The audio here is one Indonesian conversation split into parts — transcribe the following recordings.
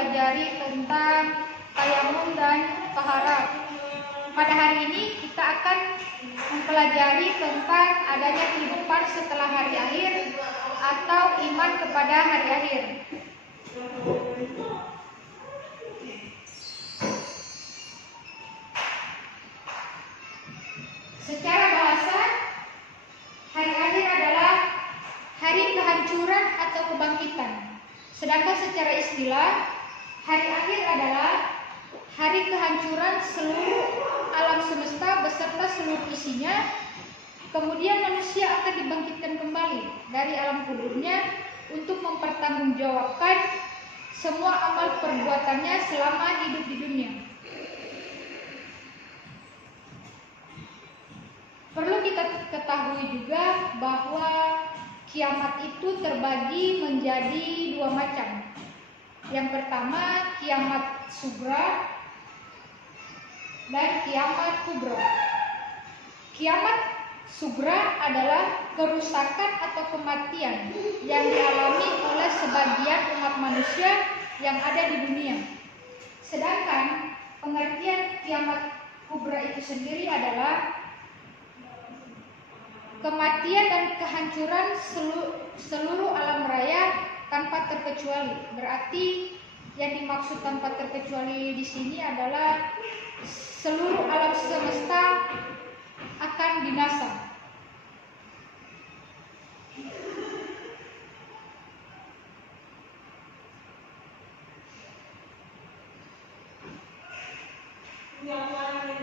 mempelajari tentang tayamum dan taharah. Pada hari ini kita akan mempelajari tentang adanya kehidupan setelah hari akhir atau iman kepada hari akhir. Secara bahasa, hari akhir adalah hari kehancuran atau kebangkitan. Sedangkan secara istilah, hari akhir adalah hari kehancuran seluruh alam semesta beserta seluruh isinya. Kemudian manusia akan dibangkitkan kembali dari alam kuburnya untuk mempertanggungjawabkan semua amal perbuatannya selama hidup di dunia. Perlu kita ketahui juga bahwa kiamat itu terbagi menjadi dua macam. Yang pertama kiamat sugra dan kiamat kubra. Kiamat sugra adalah kerusakan atau kematian yang dialami oleh sebagian umat manusia yang ada di dunia. Sedangkan pengertian kiamat kubra itu sendiri adalah kematian dan kehancuran seluruh alam raya tanpa terkecuali. Berarti yang dimaksud tanpa terkecuali di sini adalah seluruh alam semesta akan binasa.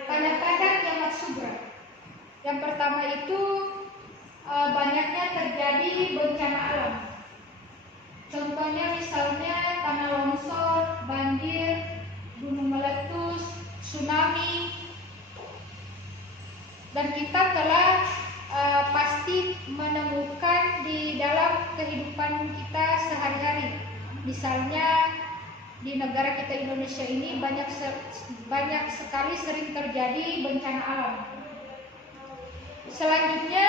Tanda-tanda kiamat sugra. Yang pertama itu banyaknya terjadi bencana alam. Contohnya misalnya tanah longsor, banjir, gunung meletus, tsunami. Dan kita telah pasti menemukan di dalam kehidupan kita sehari-hari. Misalnya di negara kita Indonesia ini banyak sekali sering terjadi bencana alam. Selanjutnya,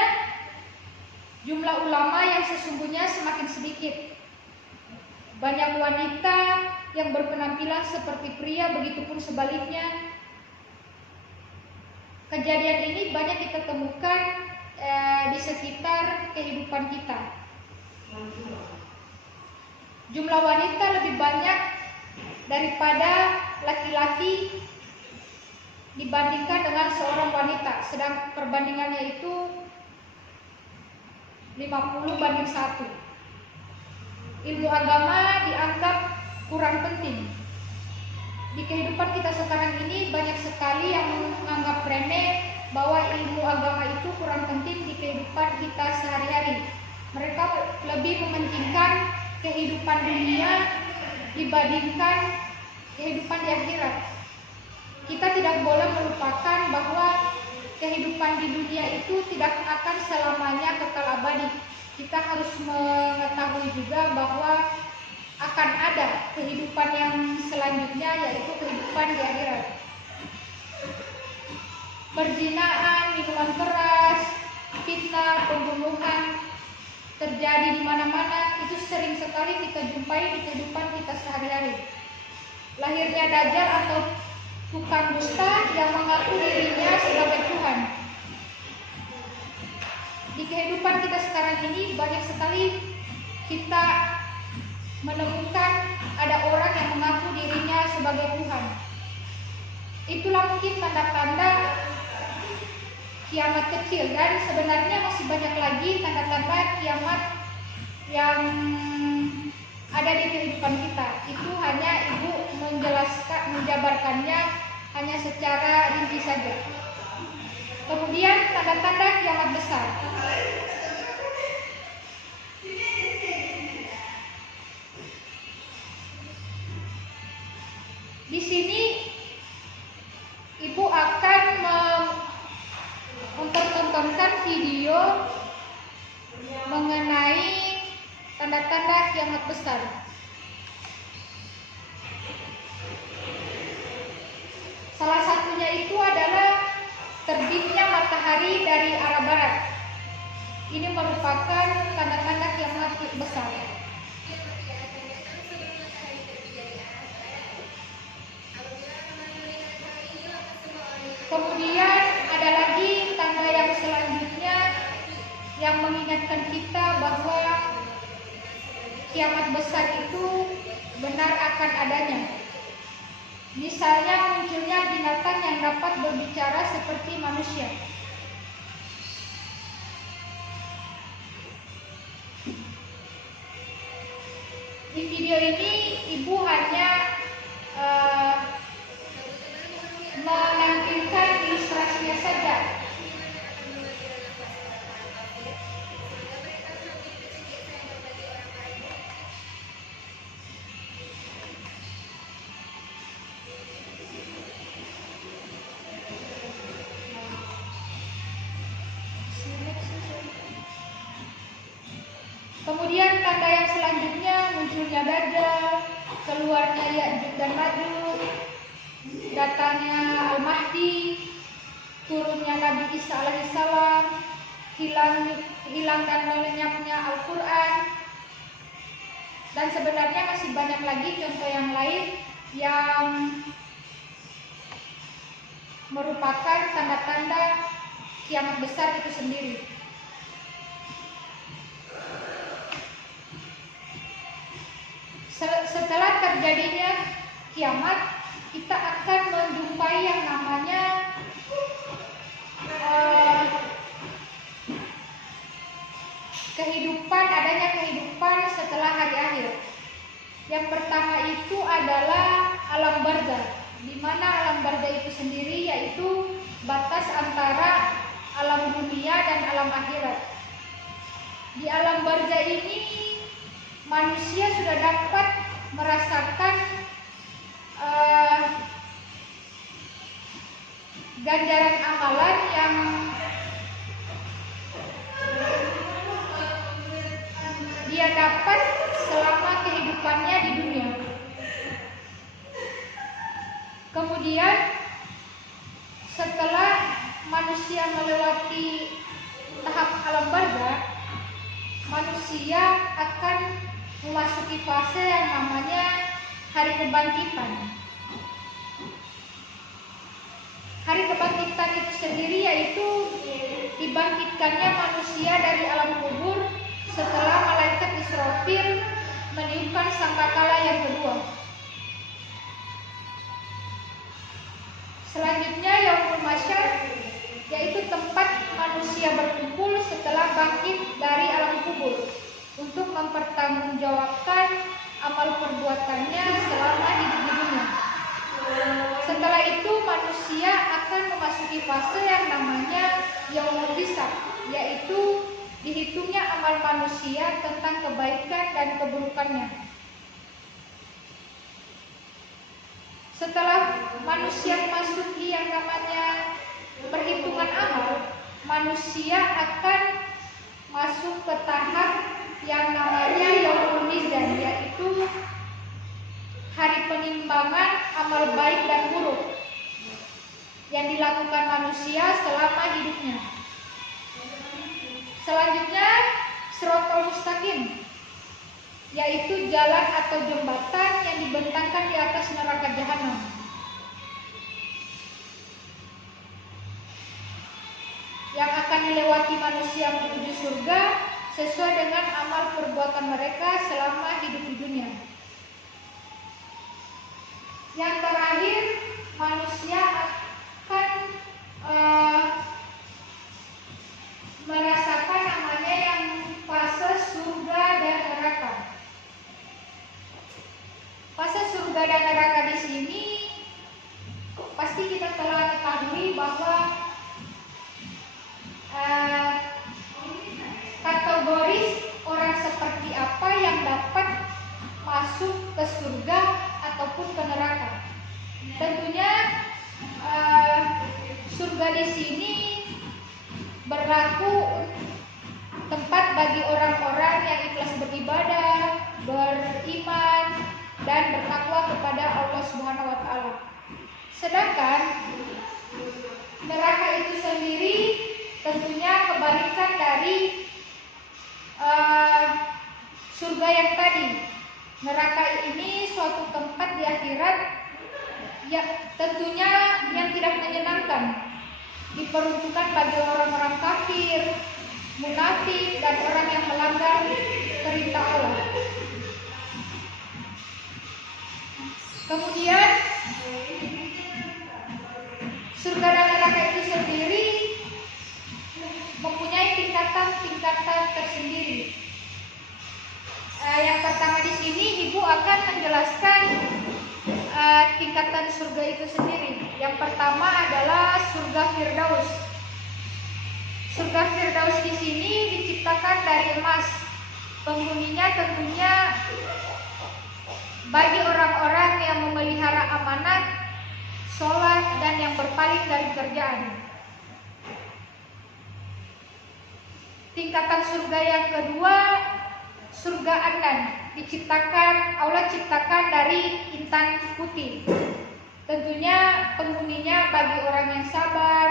jumlah ulama yang sesungguhnya semakin sedikit. Banyak wanita yang berpenampilan seperti pria, begitupun sebaliknya. Kejadian ini banyak kita temukan di sekitar kehidupan kita. Jumlah wanita lebih banyak daripada laki-laki dibandingkan dengan seorang wanita. Sedang perbandingannya itu 50:1. Ilmu agama dianggap kurang penting. Di kehidupan kita sekarang ini banyak sekali yang menganggap remeh bahwa ilmu agama itu kurang penting di kehidupan kita sehari-hari. Mereka lebih mementingkan kehidupan dunia dibandingkan kehidupan di akhirat. Kita tidak boleh melupakan bahwa kehidupan di dunia itu tidak akan selamanya kekal abadi. Kita harus mengetahui juga bahwa akan ada kehidupan yang selanjutnya, yaitu kehidupan di akhirat. Perzinahan, minuman keras, fitnah, pembunuhan terjadi di mana-mana. Itu sering sekali kita jumpai di kehidupan kita sehari-hari. Lahirnya Dajjal atau tukang dusta yang mengaku dirinya sebagai Tuhan. Di kehidupan kita sekarang ini banyak sekali kita menemukan ada orang yang mengaku dirinya sebagai Tuhan. Itulah mungkin tanda-tanda kiamat kecil, dan sebenarnya masih banyak lagi tanda-tanda kiamat yang ada di kehidupan kita. Itu hanya Ibu menjabarkannya hanya secara rinci saja. Kemudian tanda-tanda kiamat besar. Di sini Ibu akan mempertontonkan video mengenai tanda-tanda kiamat besar. Salah satunya itu adalah terbitnya matahari dari arah barat. Ini merupakan tanda-tanda kiamat besar. mengingatkan kita bahwa kiamat besar itu benar akan adanya. Misalnya munculnya binatang yang dapat berbicara seperti manusia. Di video ini ibu hanya menampilkan ilustrasinya saja. Kemudian tanda yang selanjutnya munculnya Dajjal, keluarnya Ya'juj dan Ma'juj, datangnya Al-Mahdi, turunnya Nabi Isa alaihissalam, hilang dan melenyapnya Al-Quran, dan sebenarnya masih banyak lagi contoh yang lain yang merupakan tanda-tanda kiamat besar itu sendiri. Setelah terjadinya kiamat, kita akan menjumpai yang namanya adanya kehidupan setelah hari akhir. Yang pertama itu adalah alam barzakh, di mana alam barzakh itu sendiri yaitu batas antara alam dunia dan alam akhirat. Di alam barzakh ini manusia sudah dapat merasakan ganjaran amalan yang dia dapat selama kehidupannya di dunia. Kemudian setelah manusia melewati tahap alam barzakh, manusia akan memasuki fase yang namanya hari kebangkitan. Hari kebangkitan itu sendiri yaitu dibangkitkannya manusia dari alam kubur setelah malaikat Israfil meniupkan sangkakala yang kedua. Selanjutnya Yaumul Mahsyar, yaitu tempat manusia berkumpul setelah bangkit dari alam kubur untuk mempertanggungjawabkan amal perbuatannya selama hidup di dunia. Setelah itu manusia akan memasuki fase yang namanya Yaumul Hisab, yaitu dihitungnya amal manusia tentang kebaikan dan keburukannya. Setelah manusia memasuki yang namanya perhitungan amal, manusia akan masuk ke tahap yang namanya Yaumul Mizan, yaitu hari penimbangan amal baik dan buruk yang dilakukan manusia selama hidupnya. Selanjutnya Shiratal Mustaqim, yaitu jalan atau jembatan yang dibentangkan di atas neraka jahanam. Yang akan dilewati manusia menuju surga sesuai dengan amal perbuatan mereka selama hidup di dunia. Yang terakhir, manusia akan merasakan namanya yang fase surga dan neraka. Fase surga dan neraka di sini pasti kita telah ketahui bahwa kategoris orang seperti apa yang dapat masuk ke surga ataupun ke neraka. Tentunya surga di sini berlaku tempat bagi orang-orang yang ikhlas beribadah, beriman, dan bertakwa kepada Allah Subhanahu wa Ta'ala. Sedangkan neraka itu sendiri tentunya kebalikan dari surga yang tadi. Neraka ini suatu tempat di akhirat yang tentunya yang tidak menyenangkan, diperuntukkan bagi orang-orang kafir, munafik, dan orang yang melanggar perintah Allah. Kemudian surga dan neraka itu sendiri mempunyai tingkatan-tingkatan tersendiri. Yang pertama di sini Ibu akan menjelaskan tingkatan surga itu sendiri. Yang pertama adalah surga Firdaus. Surga Firdaus di sini diciptakan dari emas. Penghuninya tentunya bagi orang-orang yang memelihara amanat, sholat, dan yang berpaling dari kerjaan. Tingkatan surga yang kedua, surga Adnan. Allah ciptakan dari intan putih. Tentunya penghuninya bagi orang yang sabar,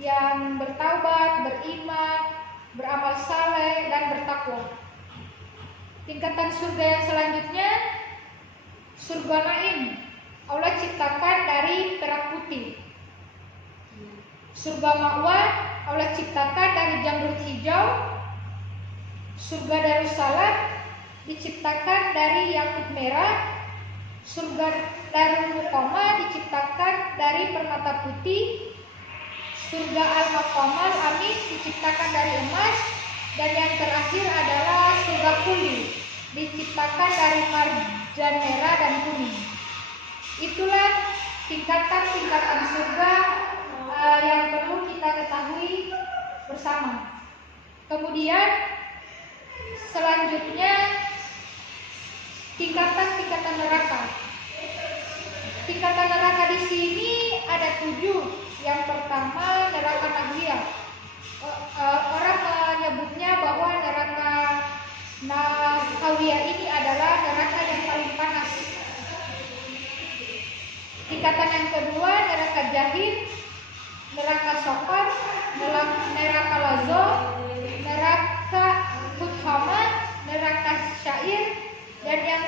yang bertaubat, beriman, beramal saleh, dan bertakwa. Tingkatan surga yang selanjutnya, surga Naim. Allah ciptakan dari perak putih. Surga Ma'wa Allah ciptakan dari jamrud hijau. Surga Darussalam diciptakan dari yakut merah. Surga Darul Muqamah diciptakan dari permata putih. Surga Al-Maqamal Amin diciptakan dari emas. Dan yang terakhir adalah surga Khuldi, diciptakan dari marjan merah dan kuning. Itulah tingkatan-tingkatan surga yang perlu kita ketahui bersama. Kemudian selanjutnya tingkatan-tingkatan neraka. Tingkatan neraka di sini ada 7. Yang pertama neraka Nahwiyah. Orang menyebutnya bahwa neraka Nahwiyah ini adalah neraka yang paling panas. Tingkatan yang kedua neraka Jahim, neraka Saqar, neraka Lazo, neraka Huthama, neraka Syair, dan yang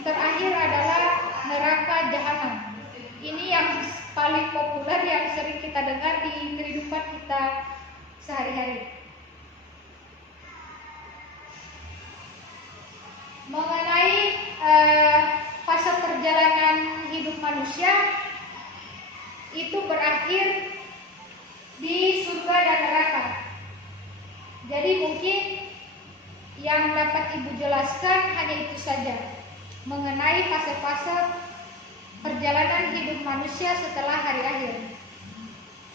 terakhir adalah neraka Jahanam. Ini yang paling populer yang sering kita dengar di kehidupan kita sehari-hari. Mengenai fase perjalanan hidup manusia itu berakhir di surga dan neraka. Jadi mungkin yang dapat Ibu jelaskan hanya itu saja mengenai fase-fase perjalanan hidup manusia setelah hari akhir.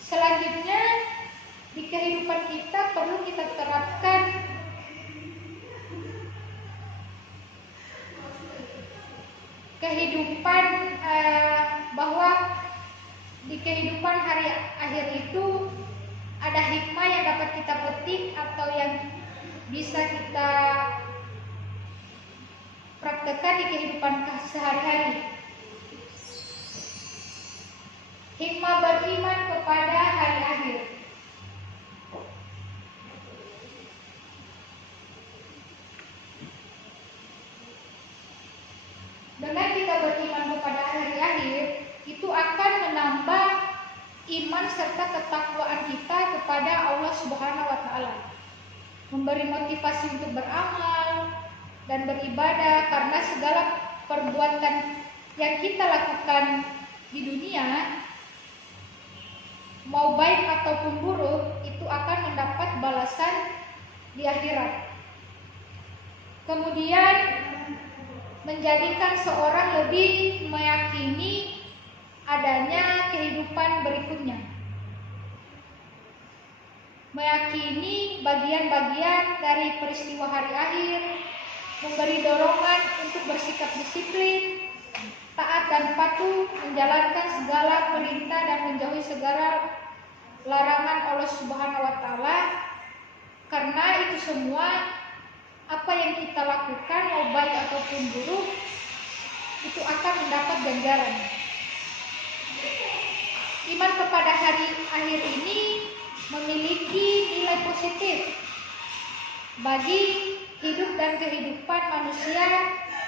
Selanjutnya di kehidupan kita perlu kita terapkan kehidupan bahwa di kehidupan hari akhir itu ada hikmah yang dapat kita petik atau yang bisa kita praktekkan di kehidupan sehari-hari. Hikmah beriman kepada hari akhir. Dengan kita beriman kepada hari akhir, itu akan menambah iman serta ketakwaan kita kepada Allah Subhanahu wa Ta'ala. Memberi motivasi untuk beramal dan beribadah, karena segala perbuatan yang kita lakukan di dunia, mau baik ataupun buruk, itu akan mendapat balasan di akhirat. Kemudian menjadikan seorang lebih meyakini adanya kehidupan berikutnya, meyakini bagian-bagian dari peristiwa hari akhir, memberi dorongan untuk bersikap disiplin, taat dan patuh, menjalankan segala perintah dan menjauhi segala larangan Allah Subhanahu wa Ta'ala. Karena itu semua, apa yang kita lakukan mau baik ataupun buruk, itu akan mendapat ganjaran. Iman kepada hari akhir ini memiliki nilai positif bagi hidup dan kehidupan manusia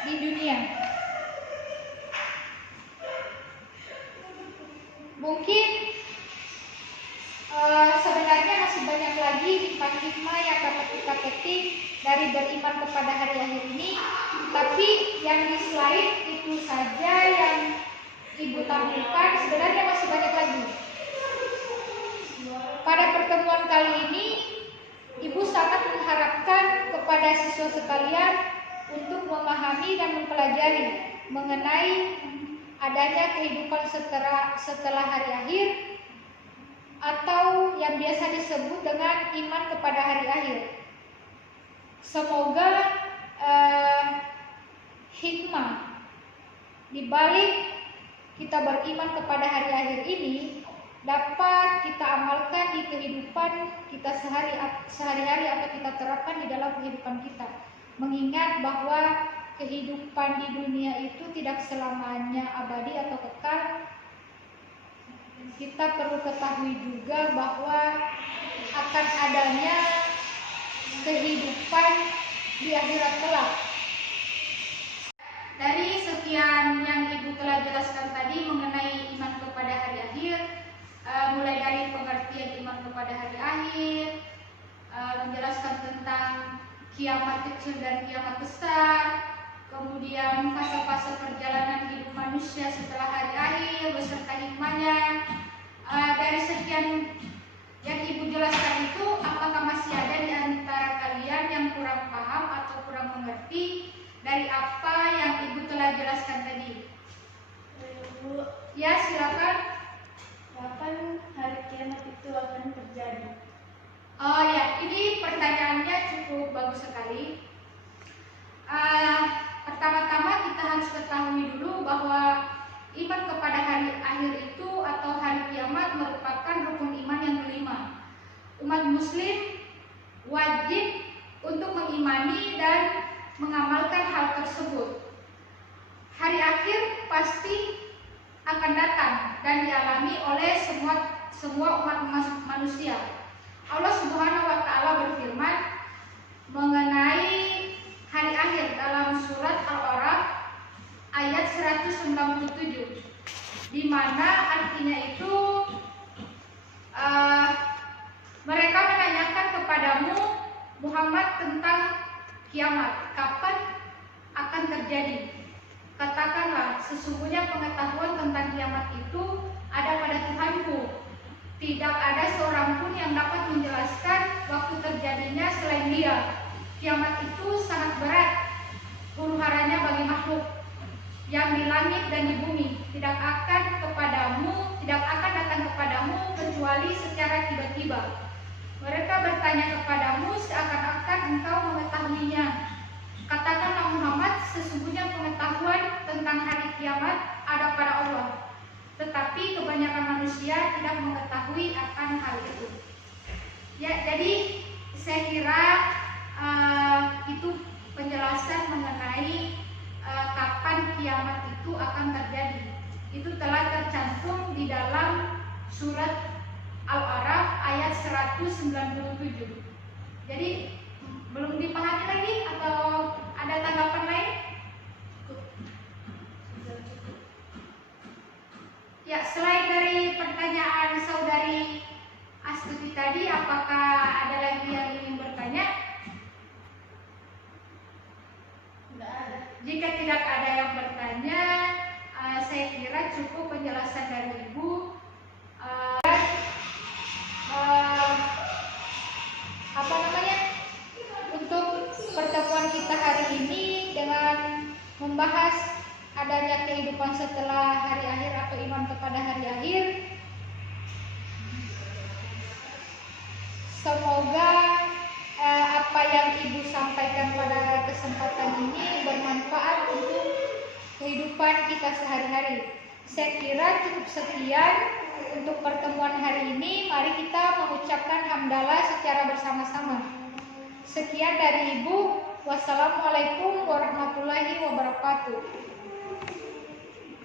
di dunia. Mungkin sebenarnya masih banyak lagi hikmah yang dapat kita petik dari beriman kepada hari akhir ini. Tapi yang di slide itu saja yang Ibu tampilkan, sebenarnya masih banyak lagi. Pada pertemuan kali ini, Ibu sangat mengharapkan kepada siswa sekalian untuk memahami dan mempelajari mengenai adanya kehidupan setelah hari akhir, atau yang biasa disebut dengan iman kepada hari akhir. Semoga hikmah di balik kita beriman kepada hari akhir ini dapat kita amalkan di kehidupan kita sehari-hari atau kita terapkan di dalam kehidupan kita. Mengingat bahwa kehidupan di dunia itu tidak selamanya abadi atau kekal. Kita perlu ketahui juga bahwa akan adanya kehidupan di akhirat kelak. Dari sekian yang Ibu telah jelaskan tadi mengenai iman kepada hari akhir, mulai dari pengertian iman kepada hari akhir, menjelaskan tentang kiamat kecil dan kiamat besar, kemudian fase-fase perjalanan hidup manusia setelah hari akhir beserta hikmahnya. Dari sekian yang Ibu jelaskan itu, apakah masih ada di antara kalian yang kurang paham atau kurang mengerti dari apa yang Ibu telah jelaskan tadi? Bu, Ya, silakan. kapan hari kiamat itu akan terjadi? Oh ya, ini pertanyaannya cukup bagus sekali. Pertama-tama kita harus ketahui dulu bahwa iman kepada hari akhir itu atau hari kiamat merupakan rukun iman yang kelima. Umat muslim wajib untuk mengimani dan mengamalkan hal tersebut. Hari akhir pasti akan datang dan dialami oleh semua umat manusia. Allah Subhanahu wa taala berfirman mengenai hari akhir dalam surat Al-A'raf ayat 197, di mana artinya itu mereka menanyakan kepadamu Muhammad tentang kiamat, kapan akan terjadi? Katakanlah, sesungguhnya pengetahuan tentang kiamat itu ada pada Tuhanku. Tidak ada seorang pun yang dapat menjelaskan waktu terjadinya selain Dia. Kiamat itu sangat berat huru-haranya bagi makhluk yang di langit dan di bumi. Tidak akan datang kepadamu kecuali secara tiba-tiba. Mereka bertanya kepadamu seakan-akan engkau mengetahuinya. Katakanlah Muhammad, sesungguhnya pengetahuan tentang hari kiamat ada pada Allah, tetapi kebanyakan manusia tidak mengetahui akan hal itu. Ya, jadi saya kira itu penjelasan mengenai kapan kiamat itu akan terjadi. Itu telah tercantum di dalam surat Al-A'raf ayat 197. Jadi belum dipahami lagi atau ada tanggapan lain? Ya, selain dari pertanyaan saudari Astuti tadi, apakah ada lagi yang ingin bertanya? Tidak ada. Jika tidak ada yang bertanya, saya kira cukup penjelasan dari Ibu. Untuk pertemuan kita hari ini dengan membahas adanya kehidupan setelah hari akhir atau iman kepada hari akhir, semoga apa yang Ibu sampaikan pada kesempatan ini bermanfaat untuk kehidupan kita sehari-hari. Saya kira cukup sekian untuk pertemuan hari ini. Mari kita mengucapkan hamdalah secara bersama-sama. Sekian dari Ibu. Wassalamualaikum warahmatullahi wabarakatuh.